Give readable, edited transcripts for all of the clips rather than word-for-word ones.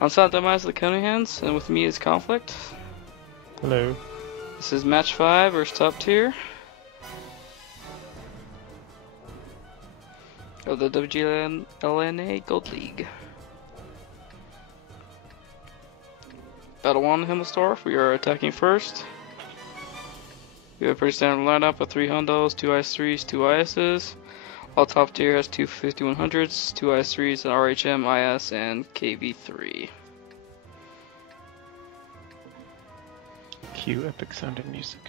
I'm SilentDemise the Cunninghams, and with me is Conflict. Hello. This is match 5 versus top tier of the WGLNA Gold League. Battle 1, Himmelsdorf. We are attacking first. We have a pretty standard lineup of 3 Hondos, 2 IS-3s, 2 ISs. While top tier has 2 5100s, 2 IS-3s, an RHM, IS, and KV3. Cue epic sounding music.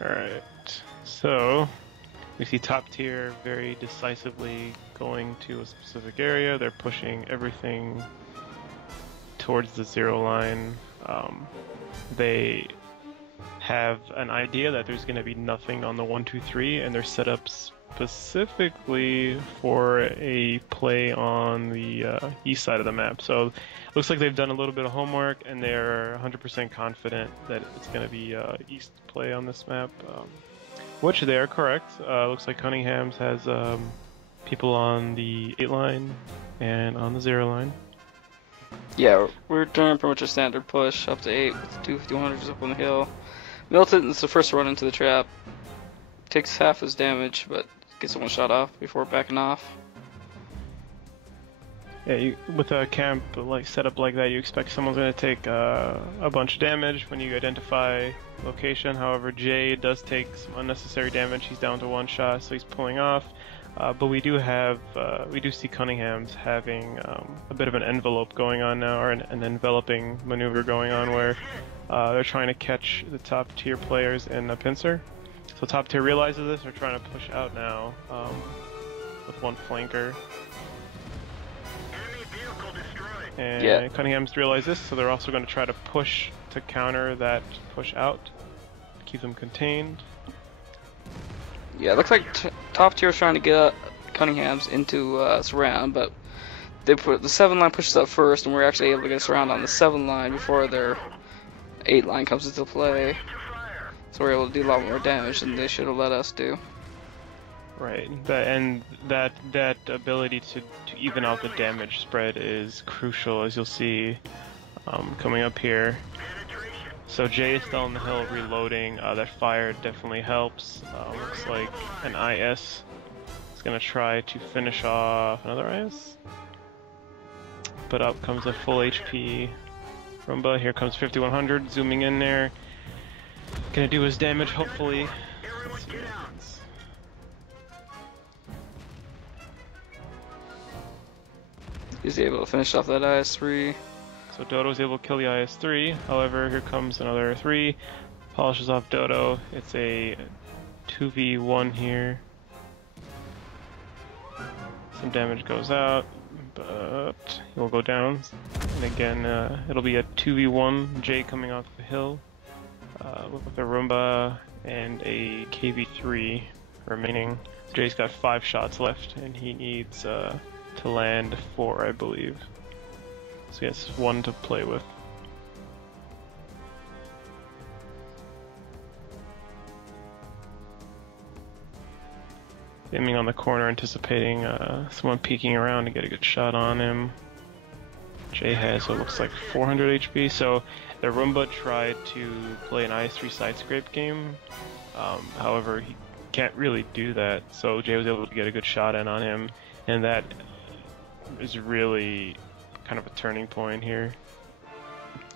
Alright, so we see top tier very decisively going to a specific area. They're pushing everything towards the 0 line. They have an idea that there's going to be nothing on the 1, 2, 3, and they're set up specifically for a play on the east side of the map. So it looks like they've done a little bit of homework, and they're 100% confident that it's going to be east play on this map, which they are correct. Looks like Cunninghams has people on the 8 line and on the 0 line. Yeah, we're doing pretty much a standard push up to 8 with 2 5100s up on the hill. Milton is the first to run into the trap. Takes half his damage, but gets one shot off before backing off. Yeah, with a camp like setup like that, you expect someone's going to take a bunch of damage when you identify location. However, Jay does take some unnecessary damage. He's down to 1 shot, so he's pulling off. But we do see Cunninghams having a bit of an envelope going on now, or an enveloping maneuver going on, where they're trying to catch the top tier players in a pincer. So top tier realizes this. They're trying to push out now with 1 flanker. And yeah. Cunninghams realize this, so they're also going to try to push to counter that push out, keep them contained. Yeah, it looks like top tier is trying to get Cunninghams into surround, but they put the 7 line pushes up first, and we're actually able to get a surround on the 7 line before their 8 line comes into play. So we're able to do a lot more damage than they should have let us do. Right, that ability to even out the damage spread is crucial, as you'll see coming up here. So Jay is still on the hill reloading. That fire definitely helps. Looks like an IS is going to try to finish off another IS. But up comes a full HP Roomba. Here comes 5100 zooming in there. Gonna do his damage, hopefully. Let's see what happens. He's able to finish off that IS-3. So Dodo's able to kill the IS-3. However, here comes another 3. Polishes off Dodo. It's a 2v1 here. Some damage goes out, but he will go down. And again, it'll be a 2v1. Jay coming off the hill with a Roomba and a KV3 remaining. Jay's got 5 shots left, and he needs to land 4, I believe. So he has 1 to play with. Aiming on the corner, anticipating someone peeking around to get a good shot on him. Jay has what looks like 400 HP, so the Roomba tried to play an IS-3 side scrape game. However, he can't really do that, so Jay was able to get a good shot in on him, and that is really kind of a turning point here.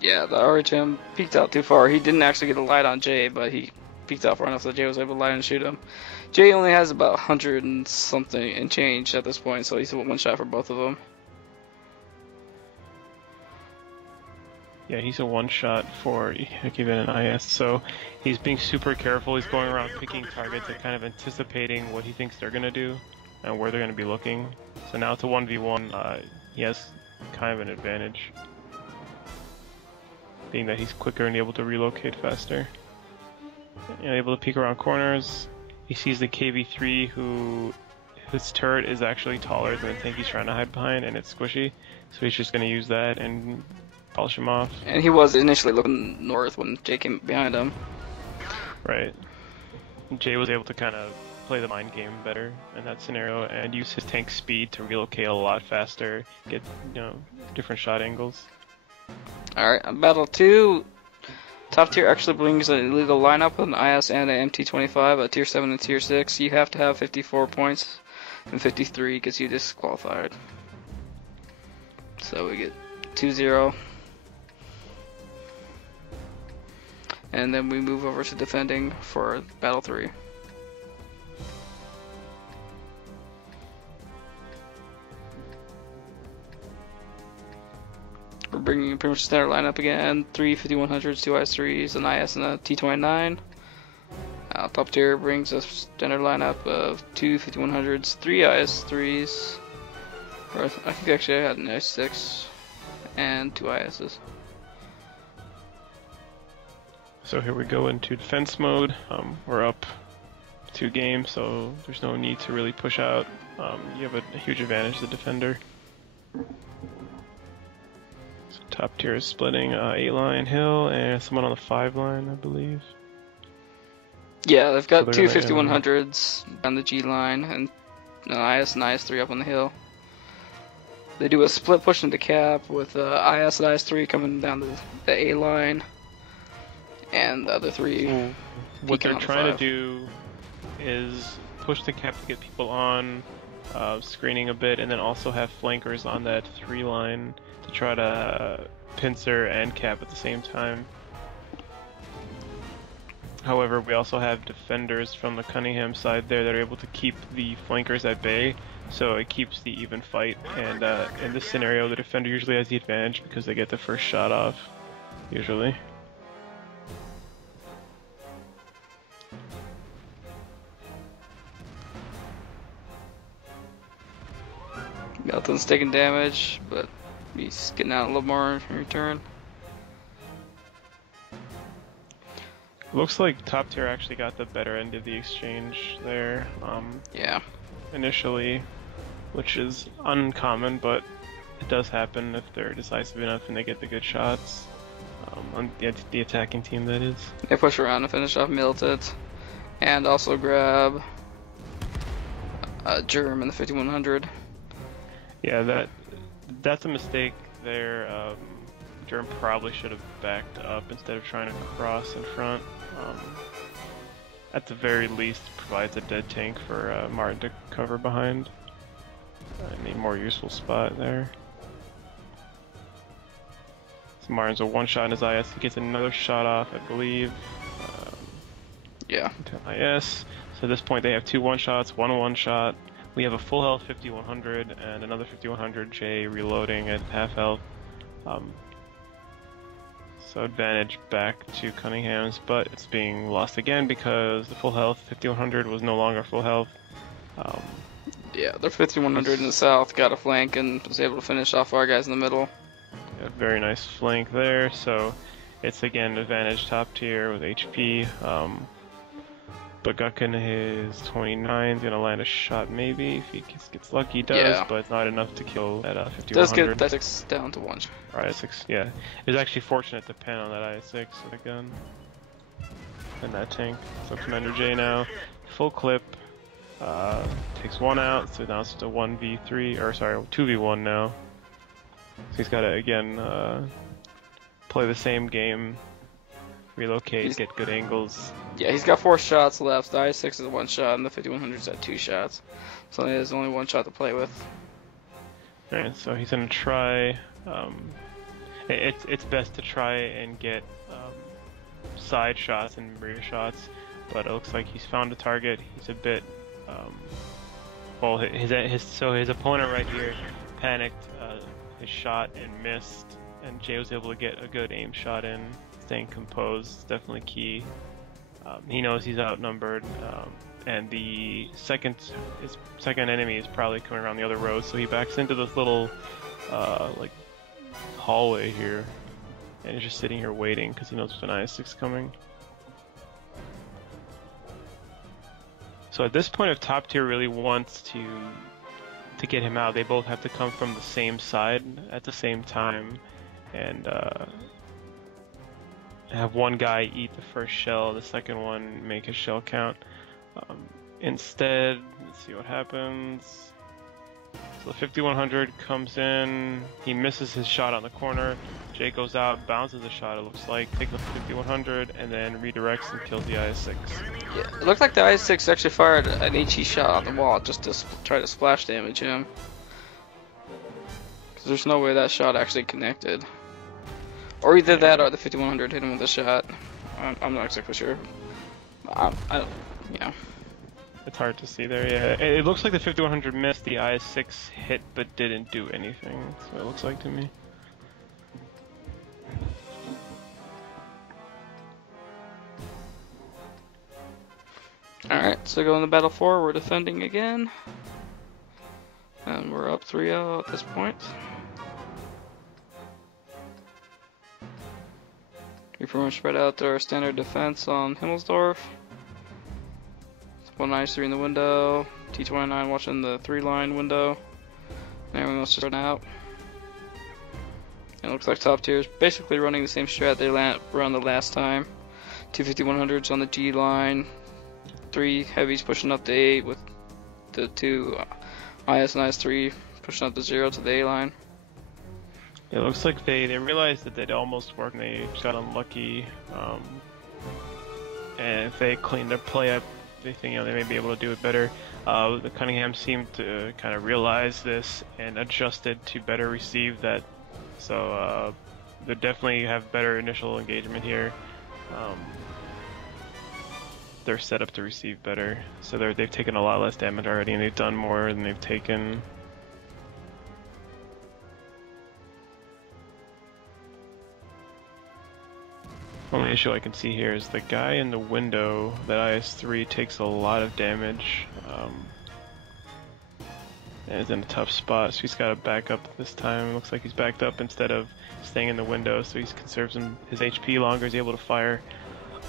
Yeah, the RHM peeked out too far. He didn't actually get a light on Jay, but he peeked out far enough so Jay was able to light and shoot him. Jay only has about 100 and something and change at this point, so he's 1 shot for both of them. Yeah, he's a 1 shot for even an IS, so he's being super careful. He's going around picking targets and kind of anticipating what he thinks they're going to do and where they're going to be looking. So now it's a 1v1. He has kind of an advantage, being that he's quicker and able to relocate faster. And able to peek around corners. He sees the KV3 whose turret is actually taller than the tank he's trying to hide behind, and it's squishy, so he's just going to use that and polish him off. And he was initially looking north when Jay came behind him. Right. Jay was able to kind of play the mind game better in that scenario and use his tank speed to relocate a lot faster, get different shot angles. Alright, on Battle 2, top tier actually brings an illegal lineup with an IS and an MT25 at tier 7 and tier 6. You have to have 54 points, and 53 gets you disqualified. So we get 2-0. And then we move over to defending for Battle 3. We're bringing pretty much standard lineup again. 3 5100s, 2 IS3s, an IS and a T29. Top tier brings a standard lineup of 2 5100s, 3 IS3s. Or I think actually I had an IS6 and 2 ISs. So here we go into defense mode. We're up 2 games, so there's no need to really push out. You have a huge advantage, the defender. So top tier is splitting 8-line hill and someone on the 5-line, I believe. Yeah, they've got So 2 they're 5100s on the G line and an IS and IS3 up on the hill. They do a split push into cap with IS and IS3 coming down the A line. And the other 3 what they're on the trying 5. to do is push the cap to get people on, screening a bit, and then also have flankers on that 3 line to try to pincer and cap at the same time. However, we also have defenders from the Cunningham side there that are able to keep the flankers at bay, so it keeps the even fight. And in this scenario, the defender usually has the advantage because they get the first shot off, usually. Melton's taking damage, but he's getting out a little more in return. Looks like top tier actually got the better end of the exchange there. Yeah. Initially, which is uncommon, but it does happen if they're decisive enough and they get the good shots. On the attacking team, that is. They push around and finish off Miltet, and also grab Germ in the 5100. Yeah, that's a mistake there. Germ probably should have backed up instead of trying to cross in front. At the very least, provides a dead tank for Martin to cover behind. I need a more useful spot there. So Martin's a one-shot in his IS. He gets another shot off, I believe. Yeah. Into IS. So at this point, they have 2 one-shots, one one-shot. We have a full health 5100 and another 5100 J reloading at half health. So advantage back to Cunninghams, but it's being lost again because the full health 5100 was no longer full health. Yeah, their 5100 in the south got a flank and was able to finish off our guys in the middle. A very nice flank there, so it's again advantage top tier with HP. But Guckin, his 29 is gonna land a shot maybe if he gets lucky. He does, Yeah. but it's not enough to kill at 5100. Does get that 6 down to 1. IS6, yeah. It was actually fortunate to pen on that IS6 with a gun. And that tank. So Commander J now, full clip, takes 1 out, so now it's just a 1v3, or sorry, 2v1 now. So he's gotta, again, play the same game, relocate, get good angles. Yeah, he's got 4 shots left. The IS6 is 1 shot, and the 5100's at 2 shots. So he has only 1 shot to play with. Alright, so he's gonna try. It's best to try and get side shots and rear shots, but it looks like he's found a target. He's a bit well. His opponent right here panicked his shot and missed, and Jay was able to get a good aim shot in. Staying composed is definitely key. He knows he's outnumbered, and the second enemy is probably coming around the other road, so he backs into this little like hallway here, and he's just sitting here waiting because he knows there's an IS6 coming. So at this point, if top tier really wants to get him out, they both have to come from the same side at the same time, and have one guy eat the first shell, the second one make his shell count. Instead, let's see what happens. So the 5100 comes in, he misses his shot on the corner. Jay goes out, bounces a shot, it looks like, takes the 5100, and then redirects and kills the IS-6. Yeah, it looked like the IS-6 actually fired an HE shot on the wall just to try to splash damage him. Because there's no way that shot actually connected. Or either that or the 5100 hit him with a shot. I'm not exactly sure. Yeah. It's hard to see there, yeah. It looks like the 5100 missed, the IS-6 hit but didn't do anything. That's what it looks like to me. Alright, so going to battle 4, we're defending again. And we're up 3-0 at this point. We pretty much spread out our standard defense on Himmelsdorf. 193 in the window, T29 watching the 3-line window, and everyone else just run out. And it looks like top tier is basically running the same strat they ran the last time. 2 5100s on the G line, 3 heavies pushing up to 8 with the 2 IS and IS-3 pushing up to 0 to the A line. It looks like they realized that they'd almost worked and they got unlucky. And if they clean their play up, they think they may be able to do it better. The Cunninghams seemed to kind of realize this and adjusted to better receive that. So they definitely have better initial engagement here. They're set up to receive better, so they've taken a lot less damage already, and they've done more than they've taken. Only issue I can see here is the guy in the window, that IS-3, takes a lot of damage, and is in a tough spot, so he's got to back up this time. It looks like he's backed up instead of staying in the window, so he conserves his HP longer, he's able to fire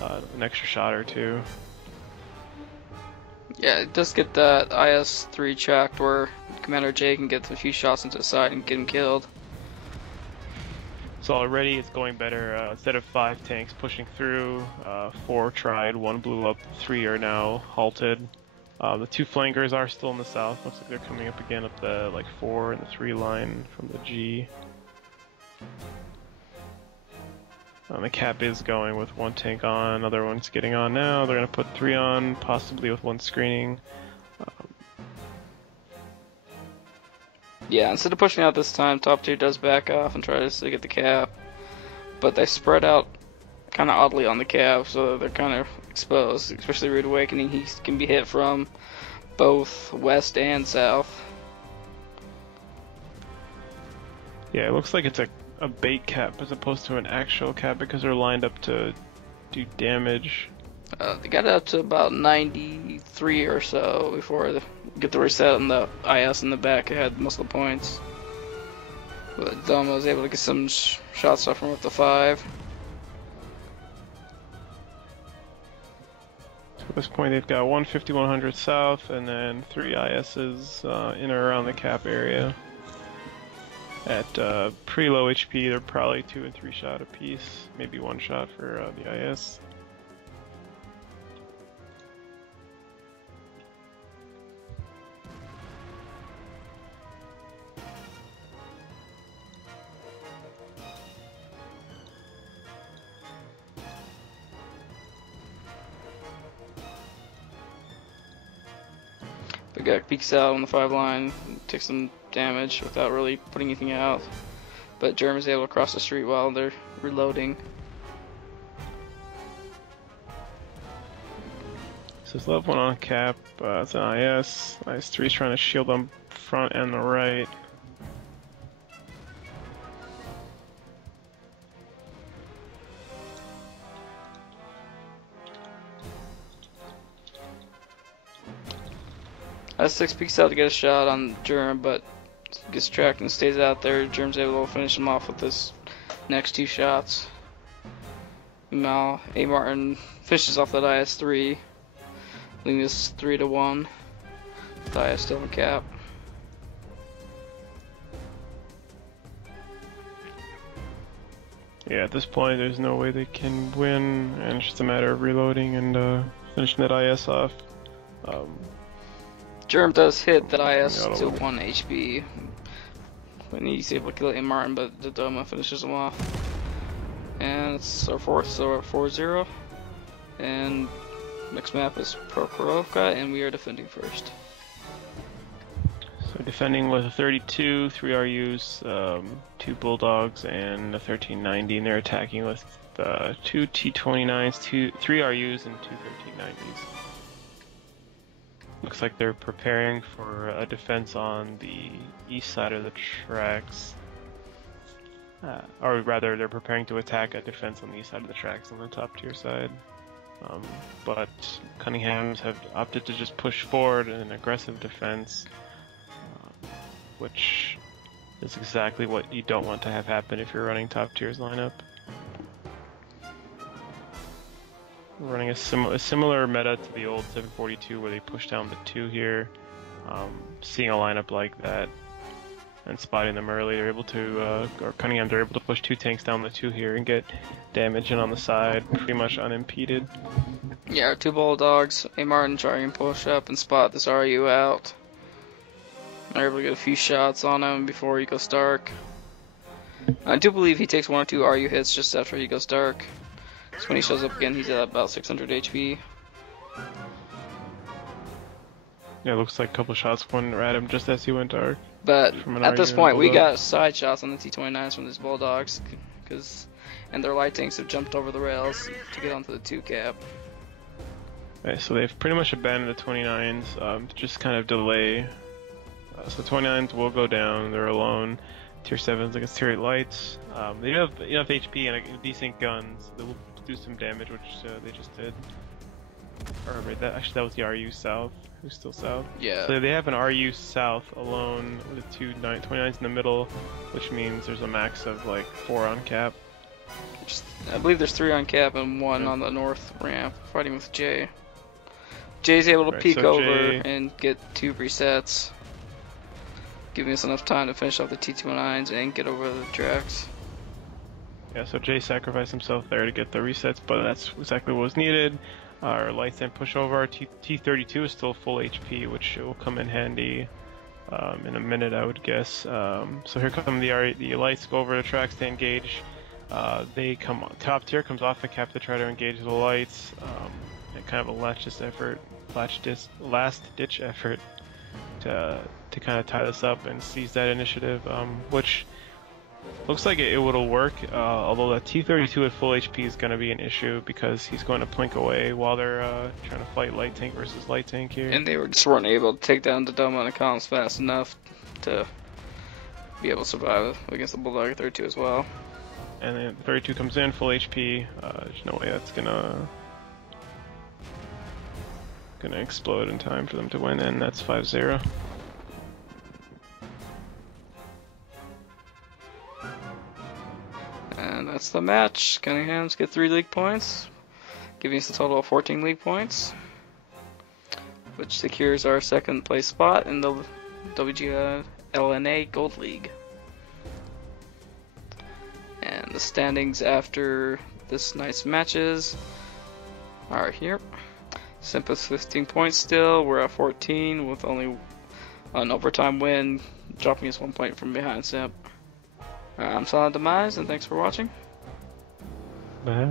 an extra shot or two. Yeah, it does get that IS-3 tracked where Commander J can get a few shots into the side and get him killed. So already it's going better. Instead of 5 tanks pushing through, 4 tried, 1 blew up, 3 are now halted. The 2 flankers are still in the south. Looks like they're coming up again up the 4 and the 3 line from the G. The cap is going with 1 tank on, another one's getting on now. They're going to put 3 on, possibly with 1 screening. Yeah, instead of pushing out this time, top tier does back off and tries to get the cap. But they spread out kind of oddly on the cap, so they're kind of exposed. Especially Rude Awakening, he can be hit from both west and south. Yeah, it looks like it's a bait cap as opposed to an actual cap because they're lined up to do damage. They got up to about 93 or so before they get the reset on the IS in the back. It had most of the points. But Doma was able to get some shots off from up to 5. So at this point they've got 1 5100 south and then 3 ISs in or around the cap area. At pretty low HP, they're probably 2 and 3 shot apiece, maybe 1 shot for the IS. The guy peeks out on the 5 line, takes some damage without really putting anything out. But German's able to cross the street while they're reloading. So it's level 1 on cap, it's an IS. IS-3's trying to shield them front and the right. S6 peeks out to get a shot on Germ, but gets tracked and stays out there. Germ's able to finish him off with his next 2 shots. Now A. Martin finishes off that IS-3, leaving this 3-1. The IS still in cap. Yeah, at this point there's no way they can win, and it's just a matter of reloading and finishing that IS off. Germ does hit that Coming IS out a to little. 1 HP when he's able to kill A Martin, but the Doma finishes him off. And it's our fourth, so we're at 4-0. And next map is Prokhorovka, and we are defending first. So defending with a 32, 3 RUs, 2 Bulldogs, and a 1390, and they're attacking with 2 T29s, 3 RUs, and 2 1390s. Looks like they're preparing for a defense on the east side of the tracks. Or rather, they're preparing to attack a defense on the east side of the tracks on the top tier side. But Cunninghams have opted to just push forward in an aggressive defense, which is exactly what you don't want to have happen if you're running top tier's lineup. We're running a similar meta to the old 742 where they push down the 2 here. Seeing a lineup like that and spotting them early, they're able to, or Cunningham, they're able to push 2 tanks down the 2 here and get damage in on the side pretty much unimpeded. Yeah, our 2 Bulldogs, A Martin trying and push up and spot this RU out. They're able to get a few shots on him before he goes dark. I do believe he takes 1 or 2 RU hits just after he goes dark. So when he shows up again, he's at about 600 HP. Yeah, it looks like a couple shots went at him just as he went dark. But at this point, we Bulldog. got side shots on the T29s from these Bulldogs, and their light tanks have jumped over the rails to get onto the 2 cap. Right, so they've pretty much abandoned the 29s to just kind of delay. So 29s will go down, they're alone. Tier 7s against tier 8 lights. They do have enough HP and decent guns. They will do some damage, which they just did. Or actually that was the RU South, who's still South. Yeah. So they have an RU South alone with 29s in the middle, which means there's a max of like 4 on cap. I believe there's 3 on cap and 1 on the north ramp, fighting with Jay. Jay's able to peek so over Jay... and get 2 resets, giving us enough time to finish off the T29s and get over the tracks. Yeah, so Jay sacrificed himself there to get the resets, but that's exactly what was needed. Our lights then push over. Our T32 is still full HP, which will come in handy in a minute, I would guess. So here come the lights, go over the tracks to engage. They come on. Top tier comes off the cap to try to engage the lights. And kind of a last ditch effort to kind of tie this up and seize that initiative, which looks like it will work, although the T32 at full HP is going to be an issue because he's going to plink away while they're trying to fight light tank versus light tank here. And they just weren't able to take down the Doma and the columns fast enough to be able to survive against the Bulldog 32 as well. And then 32 comes in, full HP, there's no way that's gonna explode in time for them to win, and that's 5-0. And that's the match. Cunninghams get 3 league points, giving us a total of 14 league points, which secures our 2nd place spot in the WGLNA Gold League. And the standings after this night's matches are here. Simp is 15 points still. We're at 14 with only an overtime win, dropping us 1 point from behind Simp. I'm SilentDemise, and thanks for watching. Bye.